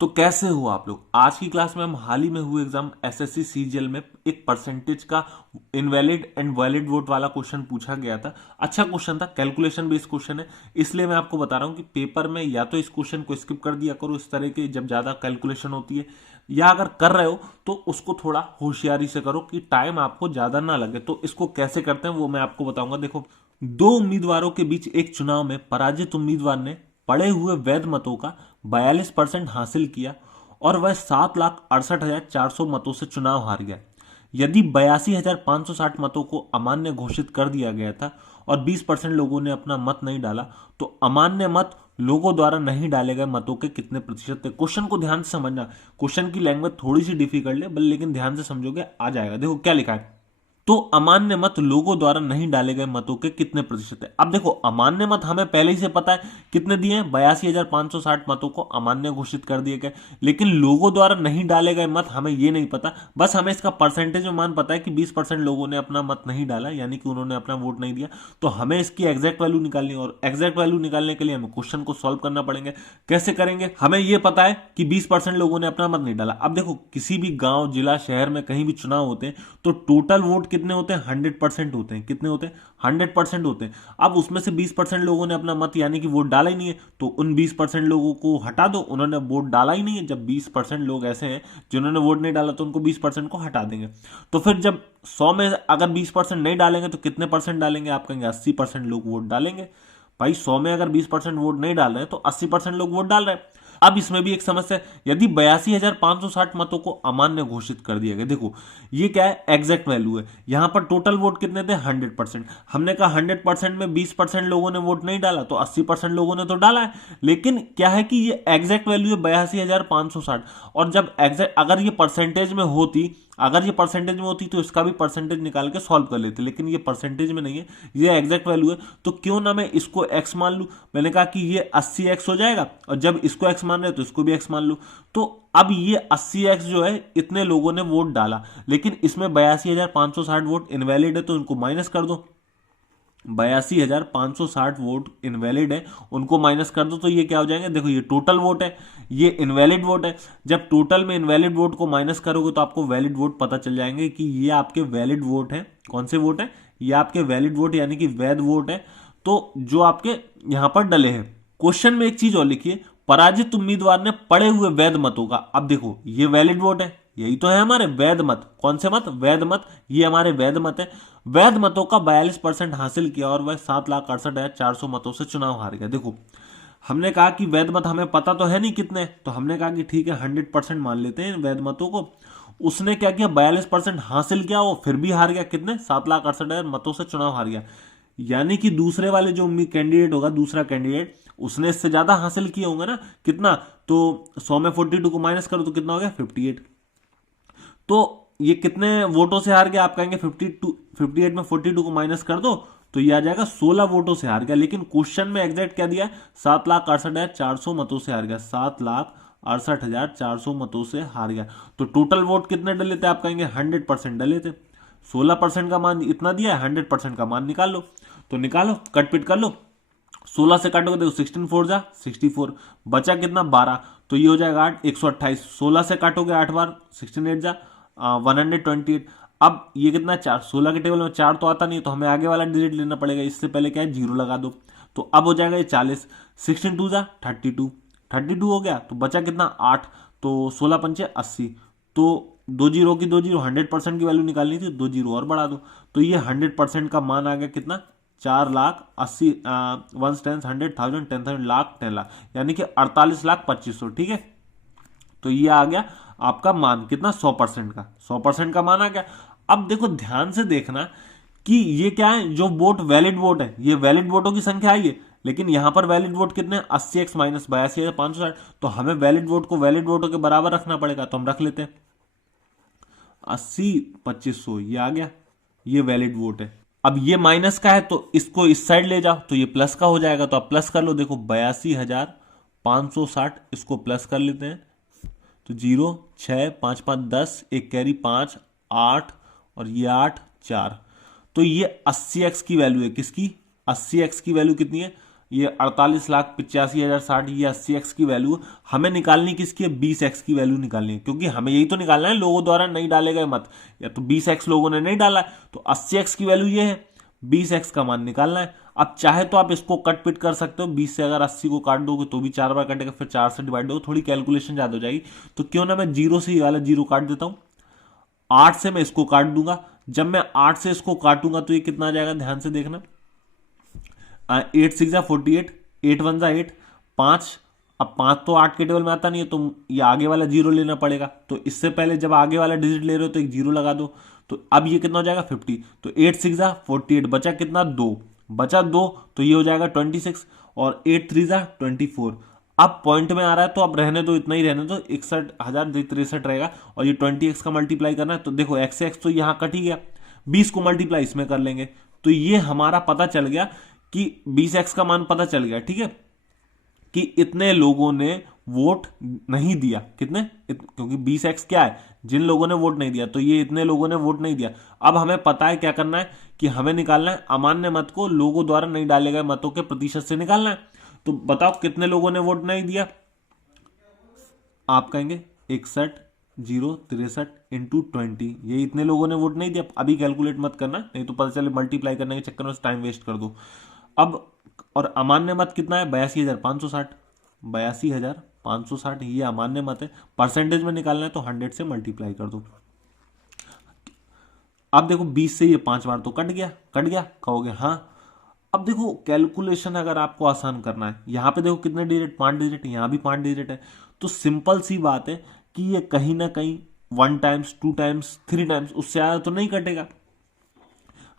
तो कैसे हो आप लोग। आज की क्लास में हम हाल ही में हुए एग्जाम एसएससी सीजीएल में एक परसेंटेज का इनवैलिड एंड वैलिड वोट वाला क्वेश्चन पूछा गया था। अच्छा क्वेश्चन था, कैलकुलेशन बेस्ड क्वेश्चन है, इसलिए मैं आपको बता रहा हूं कि पेपर में या तो इस क्वेश्चन को स्किप कर दिया करो इस तरह के जब ज्यादा कैलकुलेशन होती है, या अगर कर रहे हो तो उसको थोड़ा होशियारी से करो कि टाइम आपको ज्यादा ना लगे। तो इसको कैसे करते हैं वो मैं आपको बताऊंगा। देखो, दो उम्मीदवारों के बीच एक चुनाव में पराजित उम्मीदवार ने पड़े हुए वैध मतों का 42% हासिल किया और वह 7,68,400 मतों से चुनाव हार गया। यदि 82,560 मतों को अमान्य घोषित कर दिया गया था और 20% लोगों ने अपना मत नहीं डाला, तो अमान्य मत लोगों द्वारा नहीं डाले गए मतों के कितने प्रतिशत थे। क्वेश्चन को ध्यान से समझना, क्वेश्चन की लैंग्वेज थोड़ी सी डिफिकल्ट है, लेकिन ध्यान से समझोगे आ जाएगा। देखो क्या लिखा है, तो अमान्य मत लोगों द्वारा नहीं डाले गए मतों के कितने प्रतिशत है। अब देखो, अमान्य मत हमें पहले ही से पता है कितने दिए हैं, 82,560 मतों को अमान्य घोषित कर दिए गए। लेकिन लोगों द्वारा नहीं डाले गए मत हमें ये नहीं पता, बस हमें इसका परसेंटेज में मान पता है कि 20% लोगों ने अपना मत नहीं डाला, यानी कि उन्होंने अपना वोट नहीं दिया। तो हमें इसकी एग्जैक्ट वैल्यू निकालनी है, और एग्जैक्ट वैल्यू निकालने के लिए हमें क्वेश्चन को सॉल्व करना पड़ेंगे। कैसे करेंगे, हमें यह पता है कि 20% लोगों ने अपना मत नहीं डाला। अब देखो, किसी भी गांव जिला शहर में कहीं भी चुनाव होते हैं तो टोटल वोट कितने होते हैं, 100% होते हैं। कितने होते हैं, 100% होते हैं। अब उसमें से 20% लोगों ने अपना मत यानी कि वोट डाला ही नहीं है, तो उन 20% लोगों को हटा दो, उन्होंने वोट डाला ही नहीं है। जब 20% लोग ऐसे हैं जिन्होंने वोट नहीं डाला तो उनको 20% को हटा देंगे। तो फिर जब 100 में अगर 20% नहीं डालेंगे तो कितने परसेंट डालेंगे, आप कहेंगे 80% लोग वोट डालेंगे। भाई 100 में अगर 20% वोट नहीं डाल रहे हैं तो 80% लोग वोट डाल रहे हैं। अब इसमें भी एक समस्या है, यदि 82,560 मतों को अमान्य घोषित कर दिया गया। देखो ये क्या है, एग्जैक्ट वैल्यू है। यहां पर टोटल वोट कितने थे, 100%। हमने कहा 100% में 20% लोगों ने वोट नहीं डाला, तो 80% लोगों ने तो डाला है। लेकिन क्या है कि ये एग्जैक्ट वैल्यू है 82,560, और जब एग्जैक्ट अगर ये परसेंटेज में होती, तो इसका भी परसेंटेज निकाल के सॉल्व कर लेते, लेकिन ये परसेंटेज में नहीं है, ये एग्जैक्ट वैल्यू है। तो क्यों ना मैं इसको x मान लूं। मैंने कहा कि ये 80x हो जाएगा, और जब इसको x मान रहे तो इसको भी x मान लूं। तो अब ये 80x जो है, इतने लोगों ने वोट डाला, लेकिन इसमें 82,560 वोट इनवैलिड है, तो इनको माइनस कर दो। 82,560 वोट इनवैलिड है, उनको माइनस कर दो, तो ये क्या हो जाएंगे, देखो ये टोटल वोट है, ये इनवैलिड वोट है। जब टोटल में इनवैलिड वोट को माइनस करोगे तो आपको वैलिड वोट पता चल जाएंगे कि ये आपके वैलिड वोट है। कौन से वोट है, ये आपके वैलिड वोट यानी कि वैध वोट है, तो जो आपके यहां पर डले हैं। क्वेश्चन में एक चीज और लिखिए, पराजित उम्मीदवार ने पड़े हुए वैध मतों का, अब देखो ये वैलिड वोट है, यही तो है हमारे वैध मत। कौन से मत, वैध मत, ये हमारे वैध मत है। वैध मतों का 42% हासिल किया और वह 7,68,400 मतों से चुनाव हार गया। देखो हमने कहा कि वैध मत हमें पता तो है नहीं कितने, तो हमने कहा कि ठीक है 100% मान लेते हैं वैध मतों को। उसने क्या किया, 42% हासिल किया, वो फिर भी हार गया। कितने, 7,68,000 मतों से चुनाव हार गया। यानी कि दूसरे वाले जो कैंडिडेट होगा, दूसरा कैंडिडेट, उसने इससे ज्यादा हासिल किए होंगे ना। कितना, तो 100 में 42 को माइनस करो तो कितना हो गया, 58। तो ये कितने वोटों से हार गया, आप कहेंगे 58 में 42 को माइनस कर दो तो ये आ जाएगा 16 वोटों से हार गया। लेकिन क्वेश्चन में एग्जैक्ट क्या दिया है, 7,68,400 मतों से हार गया, 7,68,400 मतों से हार गया। तो टोटल वोट कितने डले थे, आप कहेंगे 100% डले थे। 16% का मान इतना दिया है, 100% का मान निकाल लो। तो निकालो, कट पिट कर लो। 16 से काटोगे देखो, 16 4 जा 64, बचा कितना 12, तो ये हो जाएगा 8, 128। 16 से काटोगे 8 बार, 16 8 जा 128। अब ये कितना, 4, 16 के टेबल में 4 तो आता नहीं, तो हमें आगे वाला डिजिट लेना पड़ेगा। इससे पहले क्या है, जीरो लगा दो, तो अब हो जाएगा ये 40। 16 2 जा 32, 32 हो गया, तो बचा कितना 8, तो 16 पंचे 80। तो दो जीरो की दो जीरो, 100% की वैल्यू निकालनी थी, दो जीरो और बढ़ा दो, तो ये 100% का मान आ गया कितना, 4,80,000, 1 10 100,000 10,000 लाख 10 लाख, यानी कि 48,25,000। ठीक है, तो ये आ गया आपका मान कितना, 100% का, 100% का मान आ गया। अब देखो ध्यान से देखना कि ये क्या है, जो वोट वैलिड वोट है, ये वैलिड वोटों की संख्या आई है, लेकिन यहां पर वैलिड वोट कितने, 80x माइनस 82,560, तो हमें वैलिड वोट को वैलिड वोटों के बराबर रखना पड़ेगा, तो हम रख लेते हैं 80 2500, ये आ गया, ये वैलिड वोट है। अब ये माइनस का है तो इसको इस साइड ले जाओ, तो ये प्लस का हो जाएगा, तो आप प्लस कर लो। देखो 82,560, इसको प्लस कर लेते हैं, तो 0 6 5 5 10, एक कैरी 5 8, और ये 8 4, तो ये 80x की वैल्यू है। किसकी, 80x की वैल्यू कितनी है, ये 48,85,060, ये 80x की वैल्यू हमें निकालनी किसकी है, 20x की वैल्यू निकालनी है, क्योंकि हमें यही तो निकालना है लोगों द्वारा नहीं डाले गए मत, या तो 20x लोगों ने नहीं डाला है, तो 80x की वैल्यू ये है, 20x का मान निकालना है। अब चाहे तो आप इसको कट पिट कर सकते हो, 20 से अगर 80 को काट दोगे तो भी 4 बार कटेगा, फिर 4 से डिवाइड दोगे, थोड़ी कैलकुलेशन ज्यादा हो जाएगी, तो क्यों ना मैं 0 से ये वाला 0 काट देता हूं, 8 से मैं इसको काट दूंगा। जब मैं 8 से इसको काटूंगा तो ये कितना आ जाएगा, ध्यान से देखना, 8 6 जा 48, 8 1 जा 8, 5, अब 5 तो 8 के टेबल में आता नहीं है, तो ये आगे वाला 0 लेना पड़ेगा, तो इससे पहले जब आगे वाला डिजिट ले रहे हो तो एक 0 लगा दो, तो अब ये कितना हो जाएगा 50, तो 8 6 जा 48, बचा कितना 2, बचा 2, तो ये हो जाएगा 26, और 8 3 जा 24। अब पॉइंट में आ रहा है तो अब रहने दो, इतना ही रहने दो, 61,063 रहेगा, और ये 20x का मल्टीप्लाई करना है, तो देखो x से x तो यहाँ कट ही गया, 20 को मल्टीप्लाई इसमें कर लेंगे, तो ये हमारा पता चल गया कि 20x का मान पता चल गया, ठीक है, कि इतने लोगों ने वोट नहीं दिया, कितने क्योंकि 20x क्या है, जिन लोगों ने वोट नहीं दिया, तो ये इतने लोगों ने वोट नहीं दिया। अब हमें पता है क्या करना है, कि हमें निकालना है अमान्य मत को लोगों द्वारा नहीं डाले गए मतों के प्रतिशत से निकालना है। तो बताओ कितने लोगों ने वोट नहीं दिया, आप कहेंगे 61,063 इंटू 20, ये इतने लोगों ने वोट नहीं दिया। अभी कैलकुलेट मत करना, नहीं तो पता चले मल्टीप्लाई करने के चक्कर में टाइम वेस्ट कर दो। अब और अमान्य मत कितना है, 82,560, 82,560 ये अमान्य मत है, परसेंटेज में निकालना है तो 100 से मल्टीप्लाई कर दो। अब देखो 20 से ये 5 बार तो कट गया, कहोगे हाँ। अब देखो कैलकुलेशन अगर आपको आसान करना है, यहां पे देखो कितने डिजिट, 5 डिजिट, यहां भी 5 डिजिट है, तो सिंपल सी बात है कि ये कहीं ना कहीं 1 टाइम्स 2 टाइम्स 3 टाइम्स उससे ज्यादा तो नहीं कटेगा।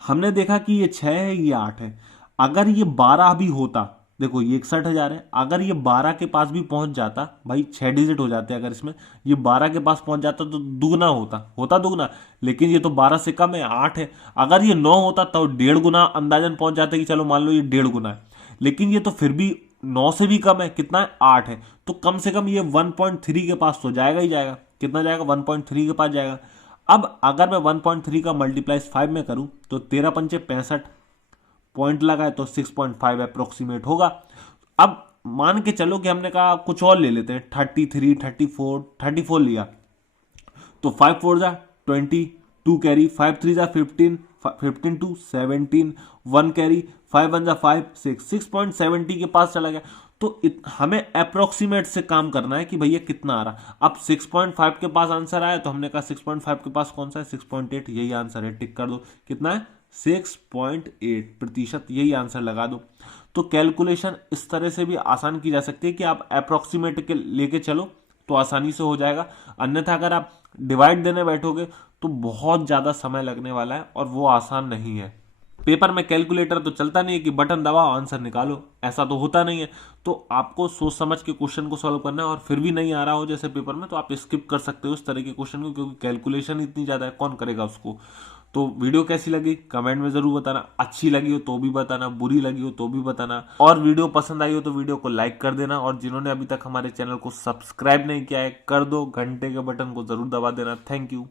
हमने देखा कि ये 6 है, ये 8 है, अगर ये 12 भी होता, देखो ये 61,000 है, अगर ये 12 के पास भी पहुंच जाता, भाई 6 डिजिट हो जाते, अगर इसमें ये 12 के पास पहुंच जाता तो दुगना होता दुगना, लेकिन ये तो 12 से कम है, 8 है। अगर ये 9 होता तो 1.5 गुना अंदाजन पहुंच जाते, कि चलो मान लो ये 1.5 गुना है, लेकिन ये तो फिर भी 9 से भी कम है, कितना है 8 है, तो कम से कम ये 1.3 के पास तो जाएगा ही जाएगा, कितना जाएगा 1.3 के पास जाएगा। अब अगर मैं 1.3 का मल्टीप्लाई 5 में करूं तो 13 पंचे 65, पॉइंट लगाए तो 6.5 अप्रोक्सीमेट होगा। अब मान के चलो कि हमने कहा कुछ और ले लेते हैं, 33 34 लिया, तो 5 4 जा 20, 2 कैरी, 5 3 जा 15, 15 2 17, 1 कैरी, 5 1 जा 5 6.70 के पास चला गया। तो हमें अप्रोक्सीमेट से काम करना है कि भैया कितना आ रहा। अब 6.5 के पास आंसर आया, तो हमने कहा 6.5 के पास कौन सा है, 6.8, यही आंसर है, टिक कर दो, कितना है 6.8%, यही आंसर लगा दो। तो कैलकुलेशन इस तरह से भी आसान की जा सकती है कि आप अप्रोक्सीमेट के लेके चलो तो आसानी से हो जाएगा, अन्यथा अगर आप डिवाइड देने बैठोगे तो बहुत ज्यादा समय लगने वाला है और वो आसान नहीं है। पेपर में कैलकुलेटर तो चलता नहीं है कि बटन दबाओ आंसर निकालो, ऐसा तो होता नहीं है। तो आपको सोच समझ के क्वेश्चन को सॉल्व करना है, और फिर भी नहीं आ रहा हो जैसे पेपर में, तो आप स्किप कर सकते हो इस तरह के क्वेश्चन को, क्योंकि कैलकुलेशन इतनी ज्यादा है, कौन करेगा उसको। तो वीडियो कैसी लगी कमेंट में जरूर बताना, अच्छी लगी हो तो भी बताना, बुरी लगी हो तो भी बताना, और वीडियो पसंद आई हो तो वीडियो को लाइक कर देना, और जिन्होंने अभी तक हमारे चैनल को सब्सक्राइब नहीं किया है कर दो, घंटे के बटन को जरूर दबा देना। Thank you.